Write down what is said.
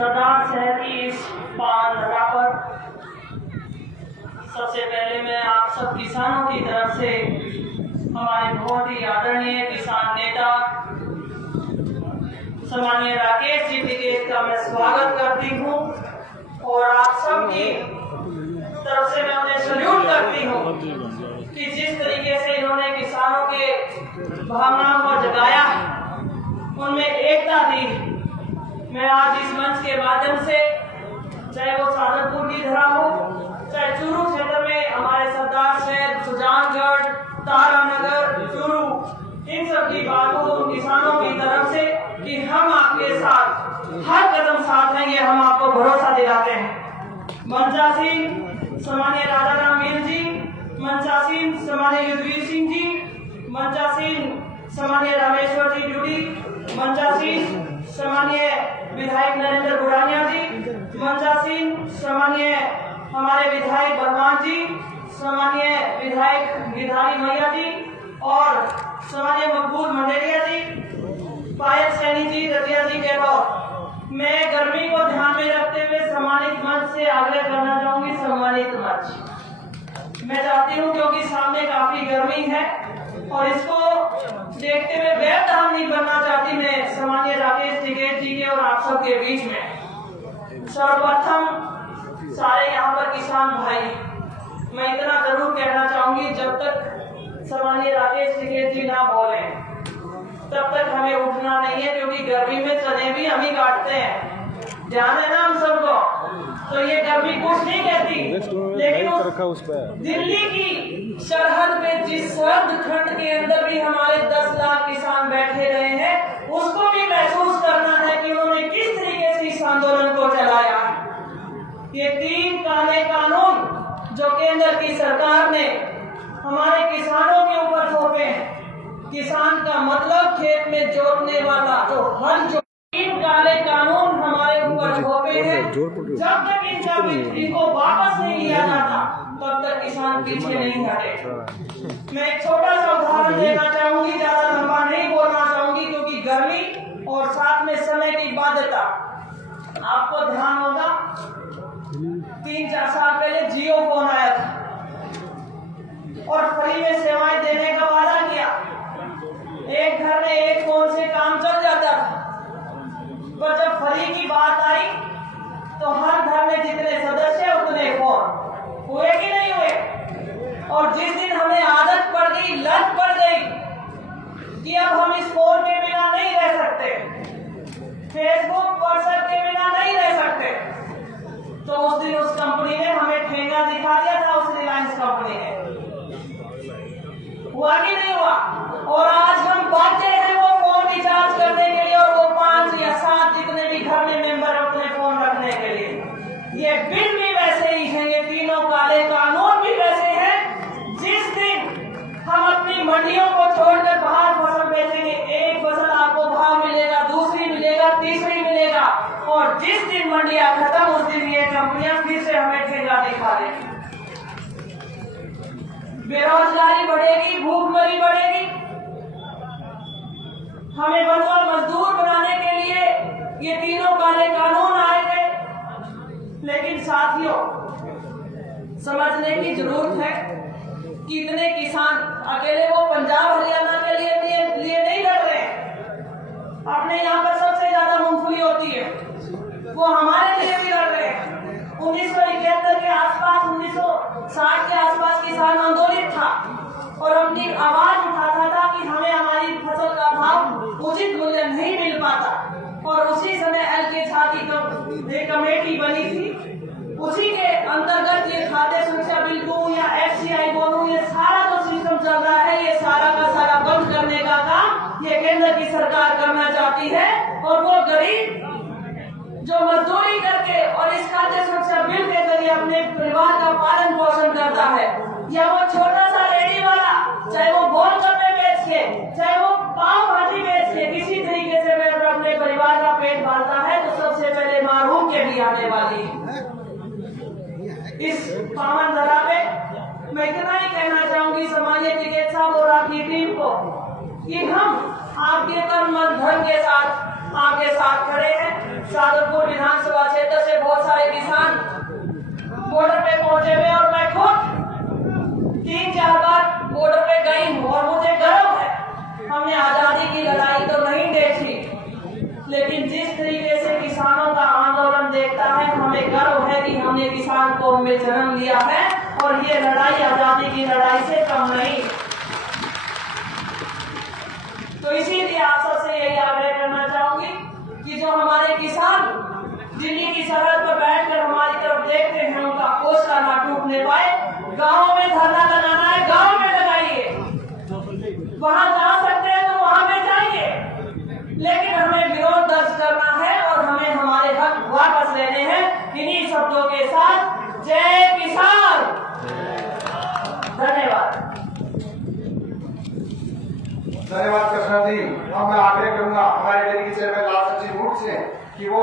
सरदार शहर की इस पावन धरा पर सबसे पहले मैं आप सब किसानों की तरफ से हमारे बहुत ही आदरणीय किसान नेता सम्माननीय राकेश जी टिकैत का मैं स्वागत करती हूँ और आप सबकी तरफ से मैं उन्हें सल्यूट करती हूँ कि जिस तरीके से इन्होंने किसानों के भावनाओं को जगाया, उनमें एकता दी। मैं आज इस मंच के माध्यम से, चाहे वो सादतपुर की धरा हो, चाहे चूरू क्षेत्र में हमारे सरदार शहर, सुजानगढ़, तारानगर, चूरू, इन सब की बात हो किसानों की तरफ से कि हम आपके साथ हर कदम साथ रहेंगे, हम आपको भरोसा दिलाते हैं। मंचासीन सम्माननीय राजा राम मील जी, मंचासीन सम्माननीय युद्धवीर सिंह जी, मंचासीन सम्माननीय रामेश्वर जी ड्यूटी, मंचासीन सम्माननीय विधायक नरेंद्र बुढ़ानिया जी, मंचासीन सम्माननीय हमारे विधायक भगवान जी, सम्माननीय विधायक गिरधारी मैया जी और सम्माननीय मकबूल मंडेरिया जी, पायल सैनी जी, रतिया जी के बाद मैं गर्मी को ध्यान में रखते हुए सम्मानित मंच से आग्रह करना चाहूंगी। सम्मानित मंच मैं चाहती हूं क्योंकि सामने काफी गर्मी है और इसको देखते हुए बेदम नहीं बनना चाहती मैं सम्माननीय राकेश टिकैत जी के और आप सबके बीच में। सर्वप्रथम सारे यहाँ पर किसान भाई, मैं इतना जरूर कहना चाहूंगी, जब तक सम्माननीय राकेश टिकैत जी ना बोले तब तक हमें उठना नहीं है, क्योंकि गर्मी में चने भी हम ही काटते हैं, ध्यान है ना हम सबको। तो ये गर्मी कुछ नहीं कहती, लेकिन दिल्ली की सरहद पे जिस सर्द खंड के अंदर भी हमारे 10 लाख किसान बैठे रहे हैं, उसको भी महसूस करना है कि उन्होंने किस तरीके से इस आंदोलन को चलाया। ये 3 काले कानून जो केंद्र की सरकार ने हमारे किसानों के ऊपर थोपे हैं, किसान का मतलब खेत में जोतने वाला जो हल, जो 3 काले कानून हमारे ऊपर थोपे हैं, जब तक इनको वापस नहीं लिया जाता तब तक किसान पीछे नहीं हटे। मैं एक छोटा सा उदाहरण देना चाहूंगी, ज्यादा लंबा नहीं बोलना चाहूंगी क्योंकि गर्मी और साथ में समय की बाध्यता। आपको ध्यान होगा 3-4 साल पहले जियो फोन आया था और फ्री में सेवाएं देने का वादा किया। एक घर में एक फोन से काम चल जाता था, पर जब फ्री की बात आई तो हर घर में जितने सदस्य उतने फोन हुए कि नहीं हुए। और जिस दिन हमें आदत पड़ गई, लत पड़ गई कि अब हम इस फोन के बिना नहीं रह सकते, फेसबुक व्हाट्सएप के बिना नहीं रह सकते, तो उस दिन उस कंपनी ने हमें ठेंगा दिखा दिया था, उस रिलायंस कंपनी ने। हुआ कि नहीं हुआ। और आज हम बांटे हैं वो फोन रिचार्ज करने के लिए और वो 5 या 7 जितने भी घर में मेंबर अपने फोन रखने के लिए। ये बिल भी वैसे ही है, ये तीनों काले कानून भी वैसे हैं। जिस दिन हम अपनी मंडियों को छोड़कर बाहर फसल बेचेंगे, एक फसल आपको भाव मिलेगा, दूसरी मिलेगा, तीसरी मिलेगा, और जिस दिन मंडियां खत्म उस दिन ये कंपनियां फिर से हमें ठेंगा दिखा देगी। बेरोजगारी बढ़ेगी, भूखमरी बढ़ेगी। हमें बंधुआ मजदूर बनाने के लिए ये तीनों काले कानून आए थे, लेकिन साथियों समझने की जरूरत है कि इतने किसान अकेले वो पंजाब हरियाणा के लिए नहीं लड़ रहे हैं। अपने यहाँ पर सबसे ज्यादा मूंगफली होती है, वो हमारे लिए भी लड़ रहे हैं। 1971 के आसपास, 1960 के आसपास किसान आंदोलित था और अपनी आवाज उठाता था कि हमें हमारी फसल का भाव उचित मूल्य नहीं मिल पाता। और उसी समय एल.के. झा की कमेटी बनी थी, उसी के अंतर्गत ये खाद्य सुरक्षा बिल को या FCI बोलूं, ये सारा जो सिस्टम चल रहा है, ये सारा का सारा बंद करने का काम ये केंद्र की सरकार करना चाहती है। और वो गरीब जो मजदूरी करके और इस खाद्य सुरक्षा बिल के जरिए अपने परिवार का पालन पोषण करता है, या वो छोटा सा रेडी वाला, चाहे वो गोलगप्पे बेच के, चाहे वो पाव भाजी बेच के, किसी तरीके से मैं अपने परिवार का पेट पालता है, तो सबसे पहले महरूम के लिए आने वाली इस पावन धरा पे मैं इतना ही कहना चाहूंगी सम्माननीय टिकैत साहब और आपकी टीम को कि हम आपके तन मन धन के साथ आपके साथ खड़े हैं। सादतपुर विधानसभा सारे किसान बॉर्डर पे पहुंचे हुए और मैं खुद 3-4 बार बॉर्डर पे गई हूँ और मुझे गर्व है। हमने आजादी की लड़ाई तो नहीं देखी, लेकिन जिस तरीके से किसानों का आंदोलन देखता है हमें गर्व है कि हमने किसान कौम में जन्म लिया है और ये लड़ाई आजादी की लड़ाई से कम नहीं। तो इसीलिए आप सबसे यही आग्रह करना चाहूंगी कि जो हमारे किसान दिल्ली की सरहद पर बैठकर हमारी तरफ देखते हैं उनका हौसला ना टूटने पाए। गाँव में धरना लगाना है, गाँव में लगाइए, वहां जा सकते हैं तो वहां पे जाइए, लेकिन हमें विरोध दर्ज करना है और हमें हमारे हक वापस लेने हैं। इन्हीं शब्दों के साथ जय किसान। धन्यवाद। धन्यवाद कृष्णा जी। अब मैं आग्रह करूंगा हमारे डेली के चेयरमैन लाल सिंह जी मूर्ख से कि वो